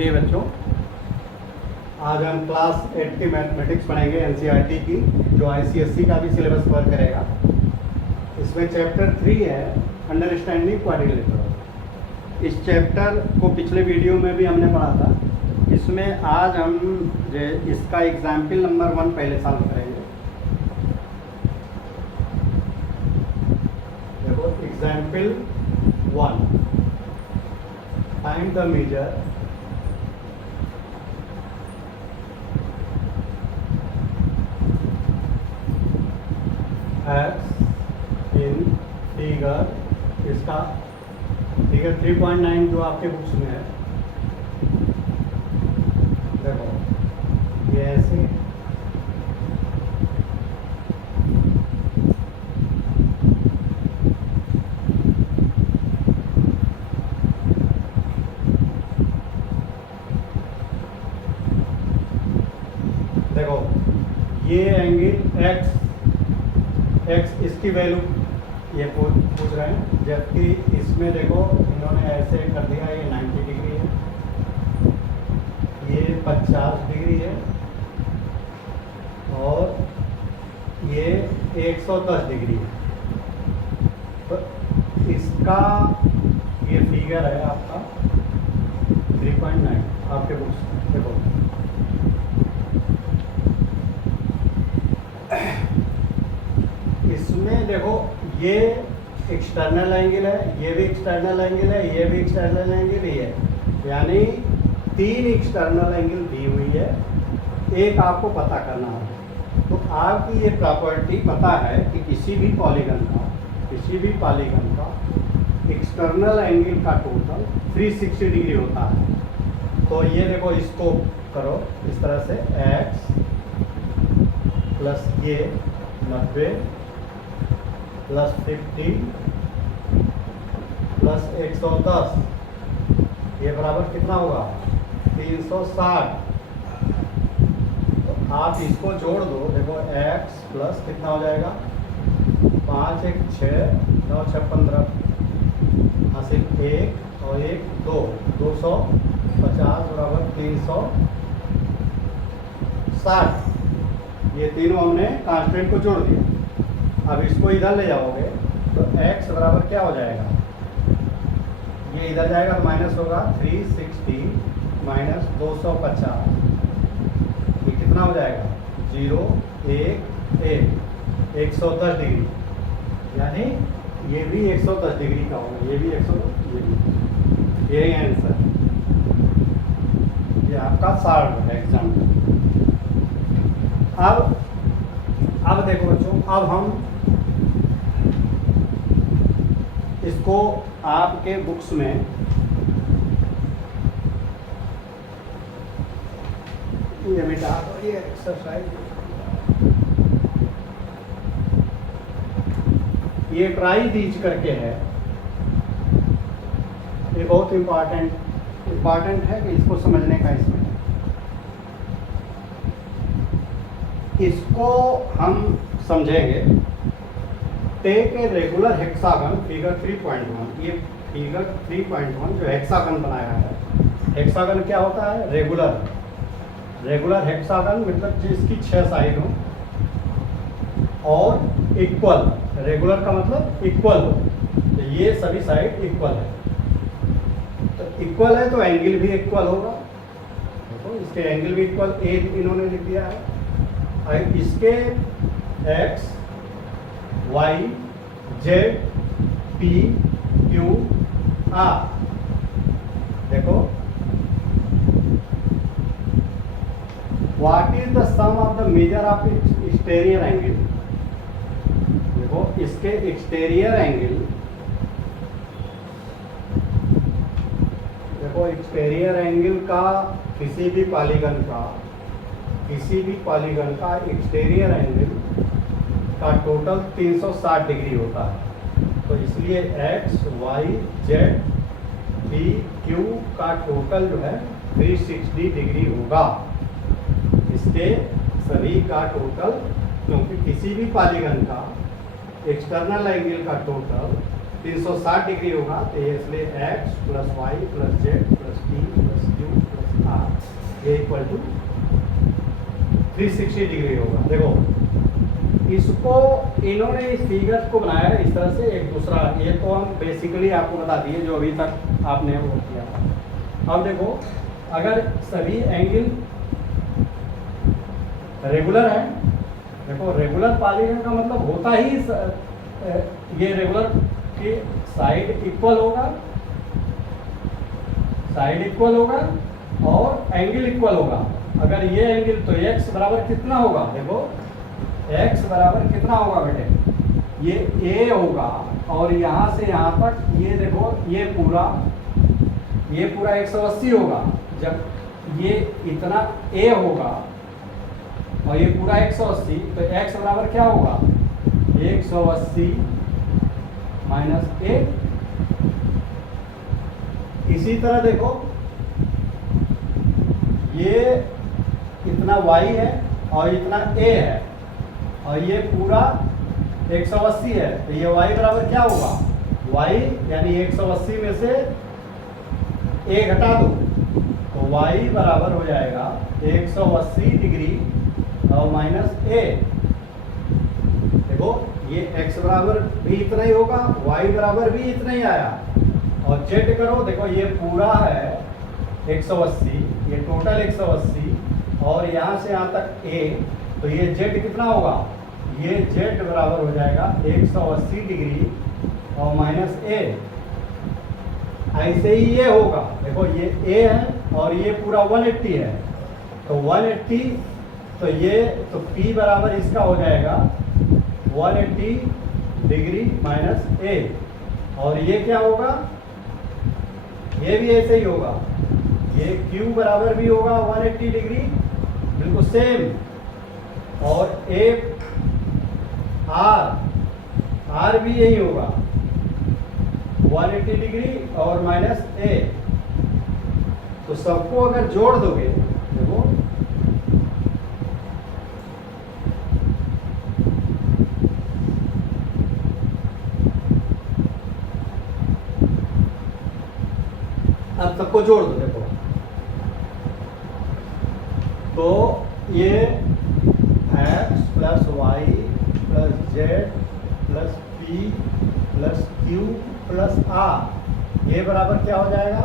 प्रिय बच्चों, आज हम क्लास 8 की मैथमेटिक्स पढ़ेंगे एनसीईआरटी की, जो आईसीएसई का भी सिलेबस कवर करेगा। इसमें चैप्टर 3 है अंडरस्टैंडिंग क्वाड्रिलेटरल। इस चैप्टर को पिछले वीडियो में भी हमने पढ़ा था। इसमें आज हम इसका एग्जाम्पल नंबर 1 पहले सॉल्व करेंगे। देखो example 1, find the measure x in figure, इसका फिगर 3.9 जो आपके बुक्स में है। देखो ये ऐसे देखो ये एंगल x इसकी वैल्यू ये पूछ रहे हैं, जबकि इसमें देखो इन्होंने ऐसे कर दिया, ये 90 डिग्री है, ये 50 डिग्री है और ये 110 डिग्री है। तो इसका ये फिगर है आपका 3.9 आपके बुक्स। देखो इसमें देखो ये एक्सटर्नल एंगल है, ये भी एक्सटर्नल एंगल है, ये भी एक्सटर्नल एंगल ही है, यानी 3 एक्सटर्नल एंगल दी हुई है, एक आपको पता करना है। तो आपकी ये प्रॉपर्टी पता है कि किसी भी पॉलीगन का एक्सटर्नल एंगल का टोटल 360 डिग्री होता है। तो ये देखो इसको करो इस तरह से, x प्लस ये 90 प्लस 50 प्लस 110, ये बराबर कितना होगा 360। तो आप इसको जोड़ दो। देखो x प्लस कितना हो जाएगा 5 1 6 9 6 15, हासिल 1 और 1 2, 250 बराबर 360। ये तीनों हमने कांस्टेंट को जोड़ दिया। अब इसको इधर ले जाओगे तो x बराबर क्या हो जाएगा, ये इधर जाएगा तो माइनस होगा 360 माइनस 250, ये कितना हो जाएगा 0 1 1 110 डिग्री, यानी ये भी 110 डिग्री का होगा, ये भी 110, ये भी। यही आंसर, ये आपका सॉल्व है एग्जाम्पल। अब देखो बच्चों, अब हम इसको आपके बुक्स में ये मिटा दो, ये एक्सरसाइज, ये ट्राई दीज करके है, ये बहुत इम्पॉर्टेंट है कि इसको समझने का। इसको हम समझेंगे। Take a regular hexagon figure 3.1, ये फिगर 3.1 जो हेक्सागन बनाया है। हेक्सागन क्या होता है, रेगुलर हेक्सागन मतलब जिसकी 6 साइड हो और इक्वल, रेगुलर का मतलब इक्वल हो, तो ये सभी साइड इक्वल है। तो इक्वल है तो एंगल भी इक्वल होगा, तो इसके एंगल भी इक्वल ए इन्होंने लिख दिया है। इसके x y z p q r, देखो what is the sum of the measure of exterior angle. देखो इसके एक्सटीरियर एंगल, देखो एक्सटीरियर एंगल का किसी भी पॉलीगन का एक्सटीरियर एंगल का टोटल 360 डिग्री होता है। तो इसलिए x y z p q का टोटल जो है 360 डिग्री होगा, इसके सभी का टोटल, क्योंकि किसी भी पॉलीगन का एक्सटर्नल एंगल का टोटल 360 डिग्री होगा। तो इसलिए x plus Y plus Z plus T plus Q plus R, ये इक्वल टू 360 डिग्री होगा। देखो इसको इन्होंने इस फिगर को बनाया है इस तरह से, एक दूसरा, ये तो हम बेसिकली आपको बता दिए जो अभी तक आपने वो किया था। अब देखो अगर सभी एंगल रेगुलर है, देखो रेगुलर पॉलीगन का मतलब होता ही ये रेगुलर की साइड इक्वल होगा, साइड इक्वल होगा और एंगल इक्वल होगा। अगर ये एंगल तो x बराबर कितना होगा, देखो x बराबर कितना होगा बेटे, ये a होगा और यहाँ से यहाँ तक ये देखो ये पूरा 180 होगा। जब ये इतना a होगा और ये पूरा 180 तो x बराबर क्या होगा, 180 माइनस a। इसी तरह देखो ये इतना y है और इतना a है और ये पूरा 180 है, तो ये y बराबर क्या होगा, y यानी 180 में से a घटा दो तो y बराबर हो जाएगा 180 डिग्री और माइनस a। देखो ये x बराबर भी इतना ही होगा, y बराबर भी इतना ही आया और z करो, देखो ये पूरा है 180, ये टोटल 180 और यहाँ से यहाँ तक a, तो ये z कितना होगा, ये z बराबर हो जाएगा 180 डिग्री और माइनस a। ऐसे ही ये होगा, देखो ये a है और ये पूरा 180 है, तो 180 तो ये तो p बराबर इसका हो जाएगा 180 डिग्री माइनस a और ये क्या होगा, ये भी ऐसे ही होगा, ये q बराबर भी होगा 180 डिग्री बिल्कुल सेम और a r भी यही होगा 180 डिग्री और माइनस a। तो सबको अगर जोड़ दोगे, देखो अब सबको जोड़ दो, देखो तो ये x plus Y plus Z plus P plus Q plus R, ये बराबर क्या हो जाएगा,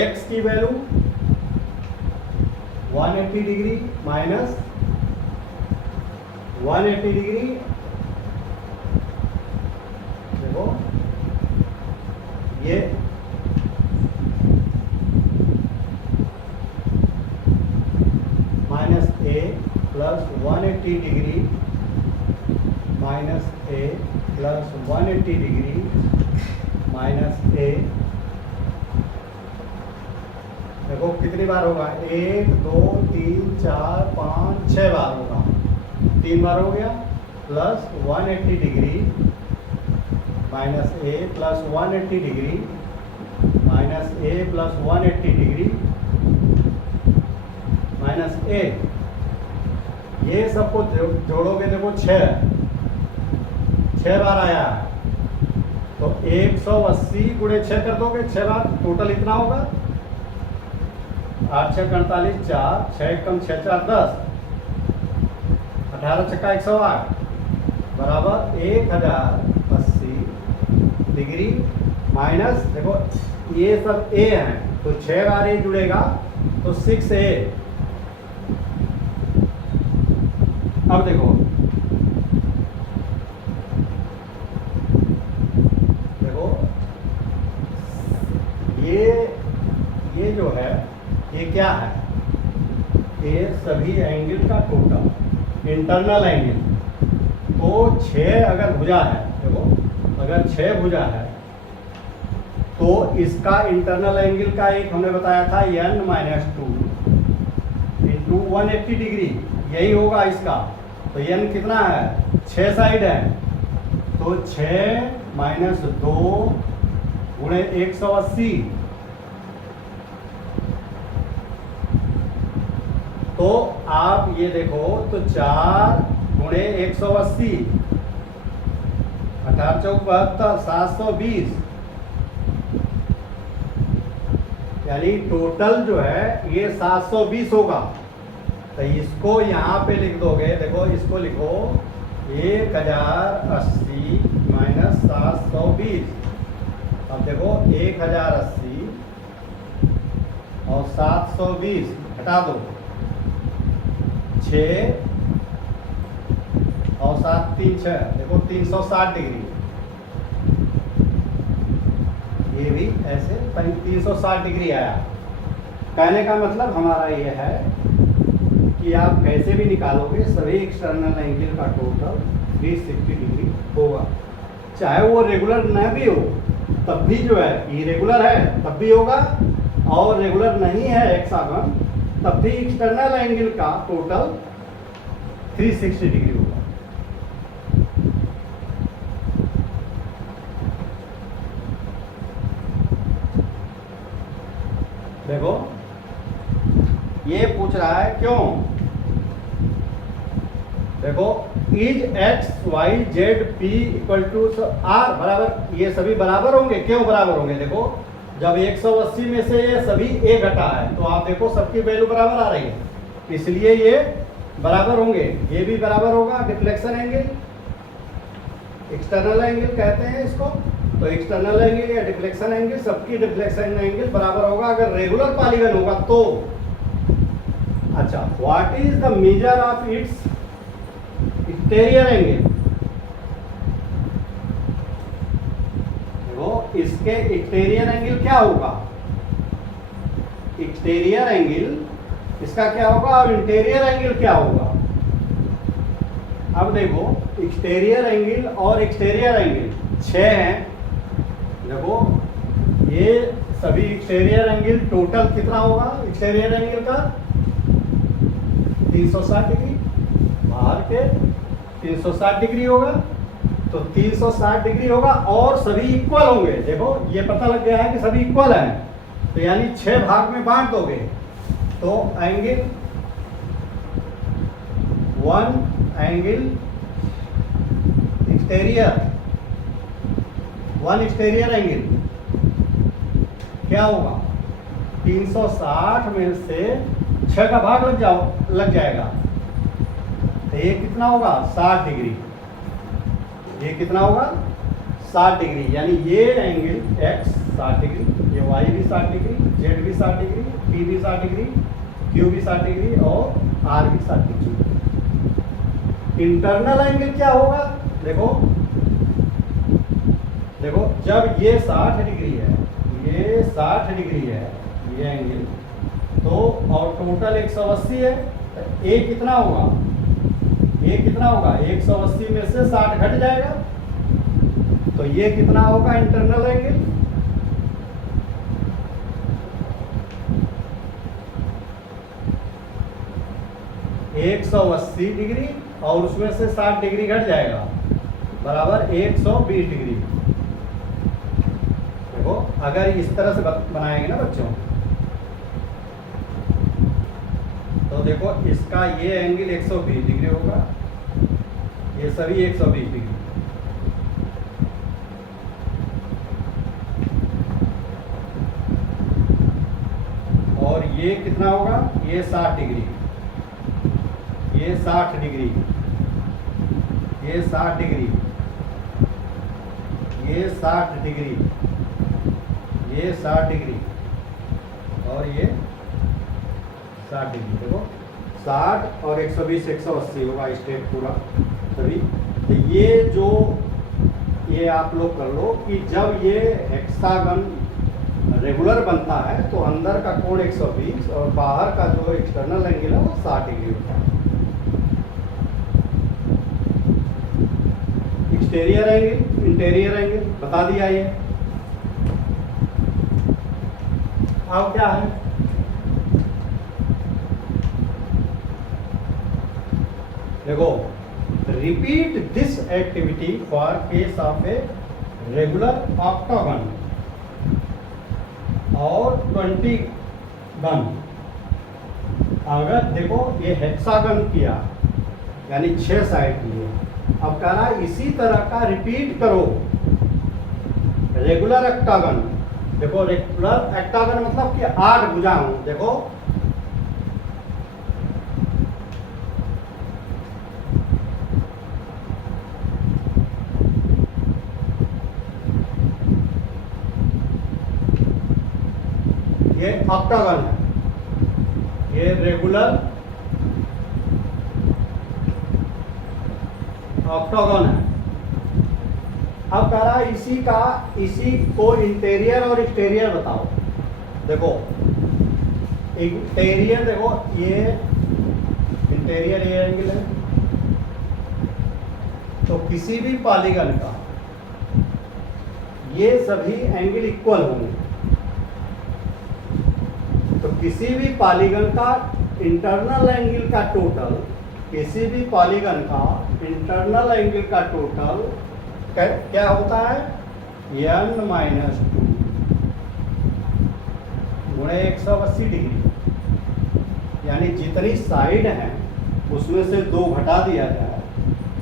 x की वैल्यू 180 डिग्री माइनस 180 डिग्री, देखो ये minus a plus 180 degree minus a plus 180 degree minus a। देखो कितनी बार होगा, 1 2 3 4 5 6 बार होगा, 3 बार हो गया, plus 180 degree minus a plus 180 degree minus a plus 180 degree minus a। ये सबको जोड़ोगे, देखो 6 बार आया है, तो 180 गुणे 6 कर दोगे 6 बार, टोटल इतना होगा 8 6 48 4 6 कम 6 4 10 18 छक्का 108 बराबर 1080 डिग्री माइनस, देखो ये सब a है तो 6 बार a जुड़ेगा तो 6a। अब देखो ये जो है ये क्या है, ये सभी एंगल का टोटल इंटरनल एंगल। तो 6 अगर भुजा है, देखो अगर 6 भुजा है तो इसका इंटरनल एंगल का एक हमने बताया था n माइनस 2 इंटू 180 डिग्री, यही होगा इसका। तो n कितना है, 6 साइड है, तो 6 माइनस 2 गुणे 180, तो आप ये देखो तो 4 गुणे 180 18 चौक 72 720, यानी टोटल जो है ये 720 होगा। तो इसको यहाँ पे लिख दोगे, देखो इसको लिखो 1080 माइनस 720। अब देखो 1080 और 720 घटा दो, 6 और 7 3 6, देखो 360 डिग्री। ये भी ऐसे 360 डिग्री आया। कहने का मतलब हमारा ये है कि आप कैसे भी निकालोगे सभी एक्सटर्नल एंगल का टोटल 360 डिग्री होगा। चाहे वो रेगुलर न भी हो तब भी जो है, इरेगुलर है तब भी होगा, और रेगुलर नहीं है हेक्सागन तब भी एक्सटर्नल एंगल का टोटल 360 डिग्री होगा। देखो ये पूछ रहा है क्यों, देखो is X Y Z P equal to R बराबर, ये सभी बराबर होंगे। क्यों बराबर होंगे, देखो जब 180 में से ये सभी ए घटा है तो आप देखो सबकी वैल्यू बराबर आ रही है, इसलिए ये बराबर होंगे। ये भी बराबर होगा, डिफ्लेक्शन एंगल, एक्सटर्नल एंगल कहते हैं इसको। तो एक्सटर्नल एंगल या डिफ्लेक्शन एंगल, सबकी डिफ्लेक्शन एंगल बराबर होगा अगर रेगुलर पॉलीगन होगा तो। अच्छा, what is the measure of its exterior angle, देखो इसके एक्सटीरियर एंगल क्या होगा, एक्सटीरियर एंगल इसका क्या होगा और इंटीरियर एंगल क्या होगा। अब देखो एक्सटीरियर एंगल और एक्सटीरियर एंगल 6 हैं। देखो ये सभी एक्सटीरियर एंगल टोटल कितना होगा एक्सटीरियर एंगल का 360 डिग्री, बाहर के 360 डिग्री होगा, तो 360 डिग्री होगा और सभी इक्वल होंगे। देखो ये पता लग गया है कि सभी इक्वल हैं, तो यानी 6 भाग में बांट दोगे तो angle 1 angle exterior 1 exterior angle क्या होगा 360 में से 6 का भाग लग जाएगा, तो ये कितना होगा 60 डिग्री। ये कितना होगा 60 डिग्री, यानी ये एंगल x 60 डिग्री, ये y भी 60 डिग्री, z भी 60 डिग्री, p भी 60 डिग्री, q भी 60 डिग्री और r भी 60 डिग्री। इंटरनल एंगल क्या होगा, देखो देखो जब ये 60 डिग्री है, ये 60 डिग्री है ये एंगल, तो और टोटल 180 है, तो ए कितना होगा, ये कितना होगा 180 में से 60 घट जाएगा, तो ये कितना होगा इंटरनल एंगल, एक 180 डिग्री और उसमें से 60 डिग्री घट जाएगा बराबर 120 डिग्री। देखो अगर इस तरह से बनाएंगे ना बच्चों, तो देखो इसका ये एंगल 120 डिग्री होगा, ये सभी 120 डिग्री, और ये कितना होगा ये 60 डिग्री, ये 60 डिग्री, ये 60 डिग्री, ये 60 डिग्री, ये 60 डिग्री और ये 60 डिग्री। देखो 60 और 120 180 होगा स्टेप पूरा सभी। तो ये जो ये आप लोग कर लो कि जब ये हेक्सागन रेगुलर बनता है तो अंदर का कोण 120 और बाहर का जो एक्सटर्नल एंगल है वो 60 डिग्री होता है। एक्सटीरियर एंगल इंटीरियर एंगल बता दिया ये। अब क्या है, देखो repeat this activity for case of a regular octagon और 20 गन। अगर देखो ये हेक्सागन किया यानी 6 साइड किए, अब कह रहा है इसी तरह का रिपीट करो रेगुलर ऑक्टागन देखो रेक्टुलर एक्टागन मतलब कि 8 भुजा हो। देखो ये ऑक्टागन है, ये रेगुलर ऑक्टागन है। अब कह रहा है इसी को इंटीरियर और एक्सटीरियर बताओ। देखो इंटीरियर, देखो ये इंटीरियर ये एंगल है, तो किसी भी पॉलीगन का ये सभी एंगल इक्वल होंगे। तो किसी भी पॉलीगन का इंटरनल एंगल का टोटल, किसी भी पॉलीगन का इंटरनल एंगल का टोटल क्या होता है, n माइनस 2 गुणे 180 डिग्री। यानी जितनी साइड है उसमें से 2 घटा दिया जाए।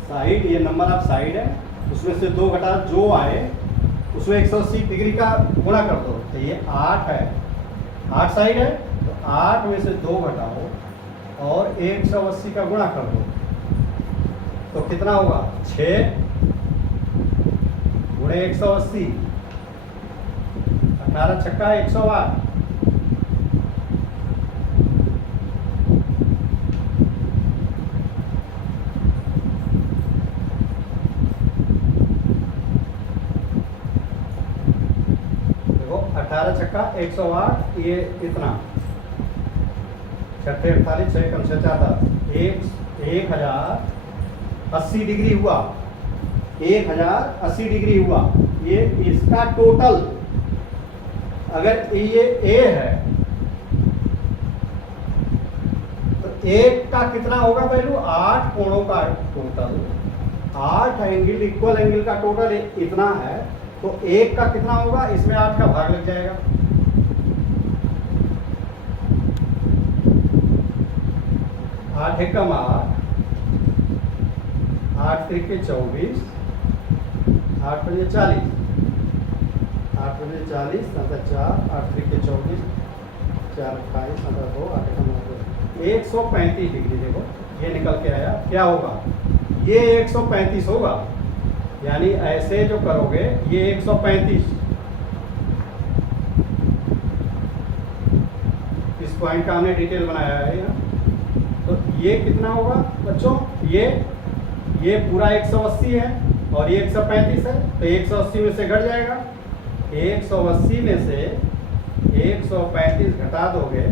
साइड, ये नंबर ऑफ साइड है, उसमें से 2 घटा, जो आए उसमें 180 डिग्री का गुणा कर दो। तो ये 8 है, 8 साइड है, तो 8 में से 2 घटाओ और 180 का गुणा कर दो, तो कितना होगा 6 गुणे 180, 18 छक्का 108। देखो 18 छक्का 108, ये इतना 6 48 6 कम 6 4 1080 डिग्री हुआ, 1080 डिग्री हुआ। ये इसका टोटल, अगर ये ए है तो एक का कितना होगा वैल्यू, 8 कोणों का टोटल, 8 एंगल इक्वल एंगल का टोटल इतना है, तो एक का कितना होगा, इसमें 8 का भाग लग जाएगा। आठ एकम 8, 8 त्रिके 24, 8 पंजे 40, 8 पंजे 40, 4, 8 त्रिके 24, 4 28, 2, 8 एकम 135 डिग्री। देखो ये निकल के आया, क्या होगा, ये 135 होगा। यानी ऐसे जो करोगे ये 135, इस पॉइंट का हमने डिटेल बनाया है यहाँ। तो ये कितना होगा बच्चों, ये पूरा 180 है और ये 135 है, तो 180 में से घट जाएगा। 180 में से 135 घटा दोगे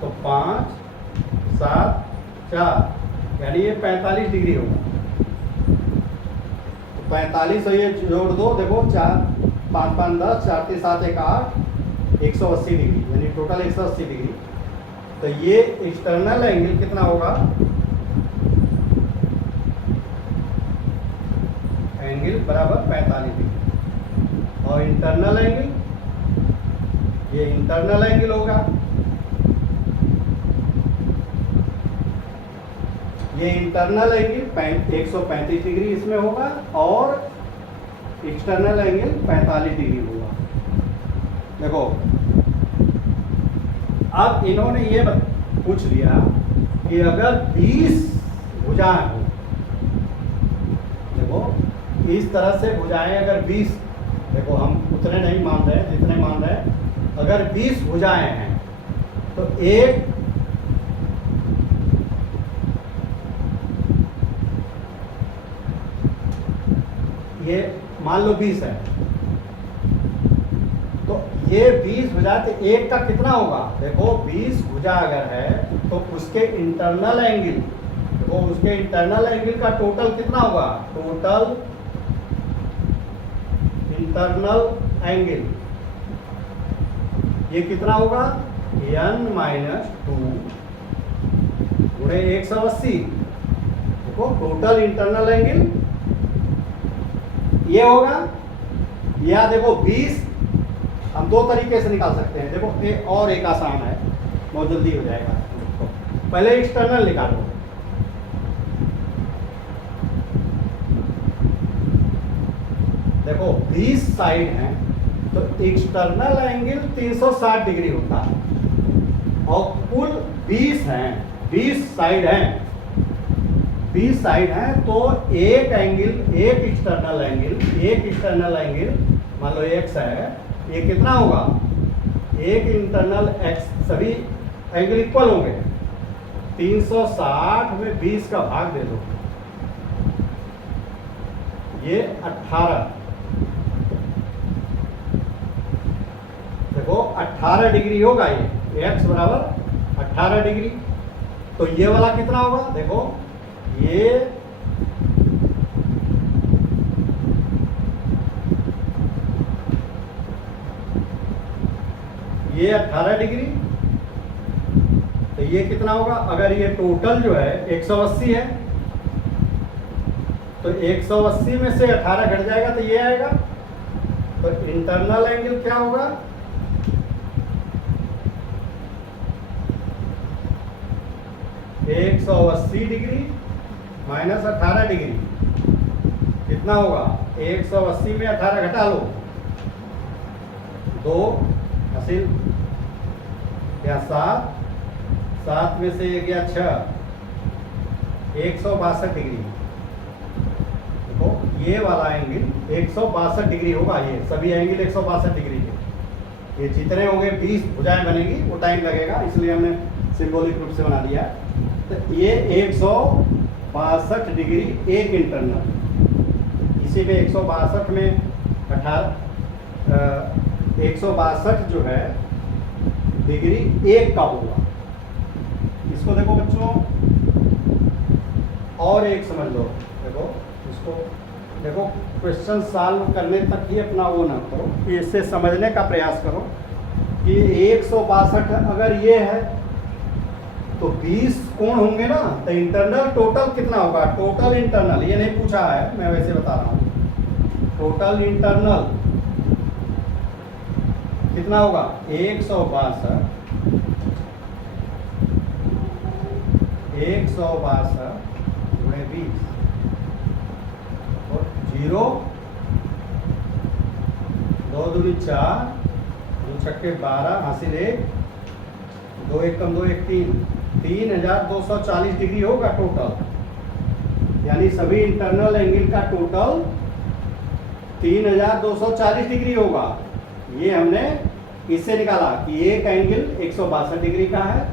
तो 5 7 4, यानी ये 45 डिग्री होगा। तो 45 और ये जोड़ दो, देखो 4 5 5 10, 4 3 7 1 8, 180 डिग्री, यानी टोटल 180 डिग्री। तो ये एक्सटर्नल एंगल कितना होगा, एंगल बराबर 45 डिग्री। और इंटरनल एंगल, ये इंटरनल एंगल होगा, ये इंटरनल एंगल 135 डिग्री इसमें होगा और एक्सटर्नल एंगल 45 डिग्री होगा। देखो अब इन्होंने ये पूछ लिया कि अगर 20 भुजाएं हो, देखो इस तरह से भुजाएं अगर 20, देखो हम उतने नहीं मान रहे हैं जितने मान रहे हैं, अगर 20 भुजाएं हैं तो एक ये मान लो 20 है, तो ये 20 भुजा, तो एक का कितना होगा, देखो 20 भुजा अगर है तो उसके इंटरनल एंगल, देखो उसके इंटरनल एंगल का टोटल कितना होगा, टोटल इंटरनल एंगल ये कितना होगा, n माइनस 2 गुणे 180। देखो टोटल इंटरनल एंगल ये होगा, या देखो 20 हम 2 तरीके से निकाल सकते हैं। देखो और एक आसान है, बहुत जल्दी हो जाएगा। पहले एक्सटर्नल निकालो, देखो 20 साइड हैं तो एक्सटर्नल एंगल 360 डिग्री होता है और कुल 20 हैं, 20 साइड हैं, 20 साइड हैं। तो एक एंगल, एक एक्सटर्नल एंगल मान लो x है, ये कितना होगा, एक इंटरनल x, सभी एंगल इक्वल होंगे। 360 में 20 का भाग दे दो, ये 18, देखो 18 डिग्री होगा ये, x बराबर 18 डिग्री। तो ये वाला कितना होगा, देखो ये 18 डिग्री। तो ये कितना होगा, अगर ये टोटल जो है 180 है तो 180 में से 18 घट जाएगा तो ये आएगा। तो इंटरनल एंगल क्या होगा, (180 डिग्री माइनस 18 डिग्री) कितना होगा, 180 में 18 घटा लो, 2 हासिल या 7 में से 1 गया 6, 162 डिग्री। देखो ये वाला एंगल 162 डिग्री होगा, ये सभी एंगल 162 डिग्री के। ये जितने होंगे 20 भुजाएं बनेगी, वो टाइम लगेगा, इसलिए हमने सिंबॉलिक रूप से बना दिया। तो ये 162 डिग्री एक इंटरनल, इसी में 162 में 162 जो है डिग्री एक का होगा। इसको देखो बच्चों, और एक समझ लो, देखो इसको देखो, क्वेश्चन सॉल्व करने तक ही अपना वो ना करो, कि इससे समझने का प्रयास करो कि 162 अगर ये है तो 20 कोण होंगे ना, तो इंटरनल टोटल कितना होगा, टोटल इंटरनल, ये नहीं पूछा है, मैं वैसे बता रहा हूँ, टोटल इंटरनल कितना होगा, 162 गुणे 20 और 0, 2 दूनी 4, 2 छक्के 12 हासिल 1, 2 1 कम 2 1 3, 3240 डिग्री होगा टोटल, यानी सभी इंटरनल एंगल का टोटल 3240 डिग्री होगा। ये हमने इससे निकाला कि एक एंगल 162 डिग्री का है,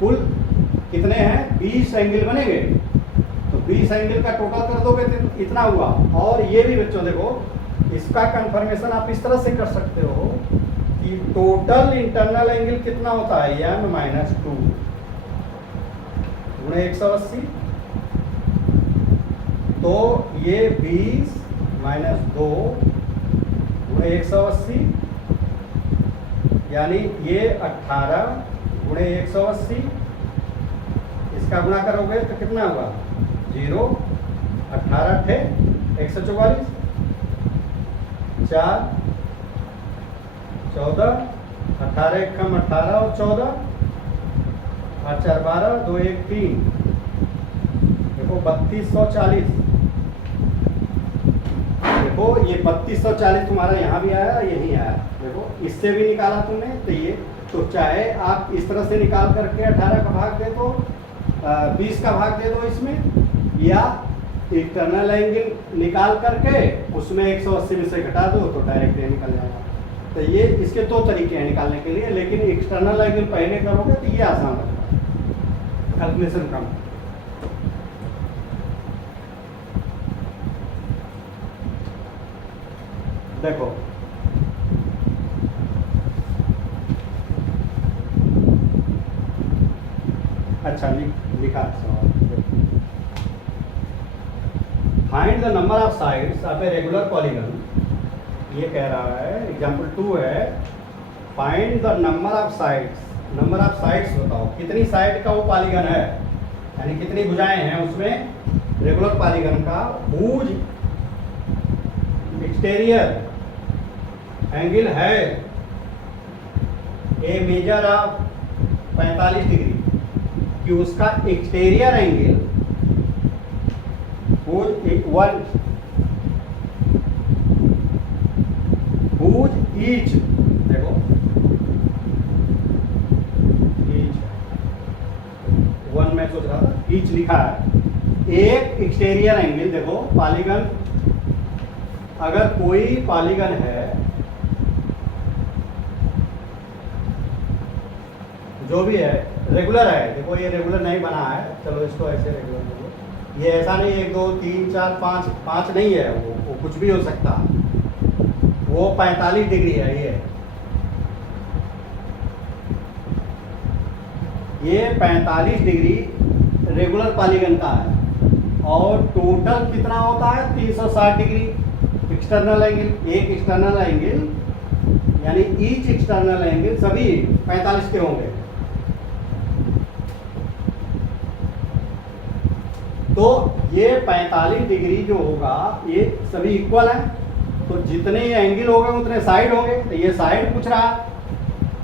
कुल कितने हैं, 20 एंगल बनेंगे, तो 20 एंगल का टोटल कर दोगे तो इतना हुआ। और ये भी बच्चों देखो, इसका कंफर्मेशन आप इस तरह से कर सकते हो कि टोटल इंटरनल एंगल कितना होता है, n-2 गुणे 180, तो ये 20 - 2 गुणे 180, यानी ये 18 गुणे 180, इसका गुणा करोगे तो कितना होगा, 0, 18 थे 144, 4, 14, 18 1 कम 18 और 14, 8 4 12, 2 1 3, देखो 3240। देखो ये 3240 तुम्हारा यहाँ भी आया, यही आया, देखो इससे भी निकाला तुमने, तो ये तो चाहे आप इस तरह से निकाल करके 18 का भाग दे दो, 20 का भाग दे दो इसमें, या इंटरनल एंगल निकाल करके उसमें 180 में से घटा दो तो डायरेक्ट ये निकल जाएगा। तो ये इसके 2 तरीके हैं निकालने के लिए, लेकिन एक्सटर्नल एंगल पहले करोगे तो ये आसान लगता है, कैलकुलेशन कम। देखो अच्छा लिखा सवाल, find the number of sides of a regular polygon. ये कह रहा है, एग्जांपल 2 है, find the number of sides. Number of sides बताओ, कितनी साइड का वो पॉलीगन है, यानी कितनी भुजाएं हैं उसमें, रेगुलर पॉलीगन का। हुज एक्सटीरियर एंगल है ए मेजर ऑफ 45 डिग्री, कि उसका एक्सटीरियर एंगल हुज ईच, देखो ईच 1 में सोच रहा था, ईच लिखा है। एक एक्सटीरियर एंगल, देखो पॉलीगन, अगर कोई पॉलीगन है जो भी है रेगुलर है, देखो ये रेगुलर नहीं बना है, चलो इसको ऐसे रेगुलर बोलो, ये ऐसा नहीं 1 2 3 4 5 5 नहीं है, वो कुछ भी हो सकता है, वो 45 डिग्री है। ये 45 डिग्री रेगुलर पॉलीगन का है, और टोटल कितना होता है 360 डिग्री एक्सटर्नल एंगल। एक एक्सटर्नल एंगल यानी ईच एक्सटर्नल एंगल सभी 45 के होंगे। तो ये 45 डिग्री जो होगा ये सभी इक्वल है, तो जितने एंगल होंगे उतने साइड होंगे, तो ये साइड पूछ रहा है।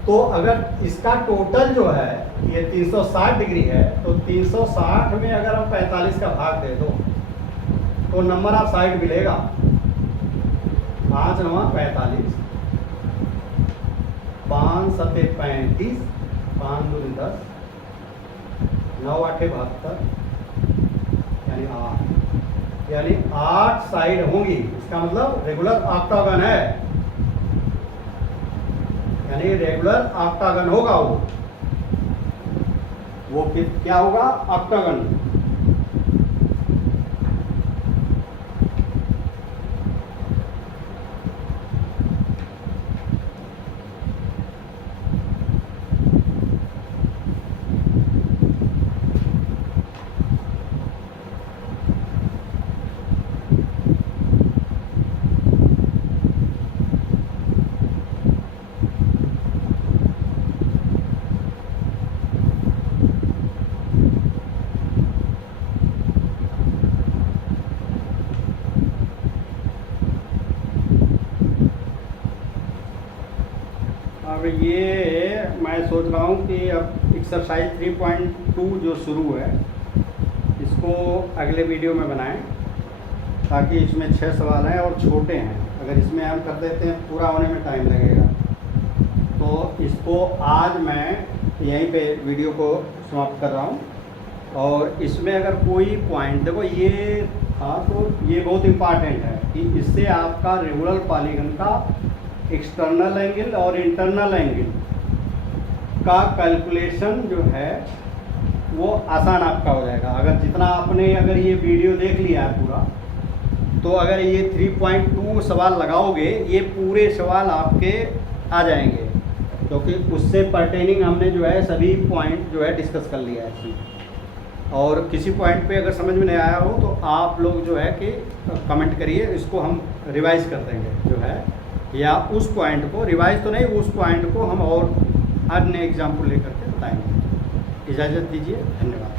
तो अगर इसका टोटल जो है ये 360 डिग्री है, तो 360 में अगर हम 45 का भाग दे दो तो नंबर ऑफ साइड मिलेगा 5 9 45, 5 7 35, 5 2 10, 9 8 72, यानी 8, यानी 8 साइड होंगी। इसका मतलब रेगुलर ऑक्टागन है, यानी रेगुलर ऑक्टागन होगा वो फिर क्या होगा ऑक्टागन। अब ये मैं सोच रहा हूँ कि अब एक्सरसाइज 3.2 जो शुरू है इसको अगले वीडियो में बनाएं, ताकि इसमें 6 सवाल हैं और छोटे हैं। अगर इसमें हम कर देते हैं पूरा होने में टाइम लगेगा, तो इसको आज मैं यहीं पे वीडियो को समाप्त कर रहा हूँ। और इसमें अगर कोई पॉइंट, देखो ये था तो ये बहुत इम्पॉर्टेंट है कि इससे आपका रेगुलर पॉलीगन का एक्सटर्नल एंगल और इंटरनल एंगल का कैलकुलेशन जो है वो आसान आपका हो जाएगा। अगर जितना आपने अगर ये वीडियो देख लिया है पूरा, तो अगर ये 3.2 सवाल लगाओगे ये पूरे सवाल आपके आ जाएंगे, क्योंकि उससे पर्टेनिंग हमने जो है सभी पॉइंट जो है डिस्कस कर लिया है इसमें। और किसी पॉइंट पे अगर समझ में नहीं आया हो तो आप लोग जो है कि कमेंट करिए, इसको हम रिवाइज कर देंगे जो है, या उस पॉइंट को रिवाइज तो नहीं, उस पॉइंट को हम और अन्य एग्जाम्पल लेकर के बताएंगे। इजाज़त दीजिए, धन्यवाद।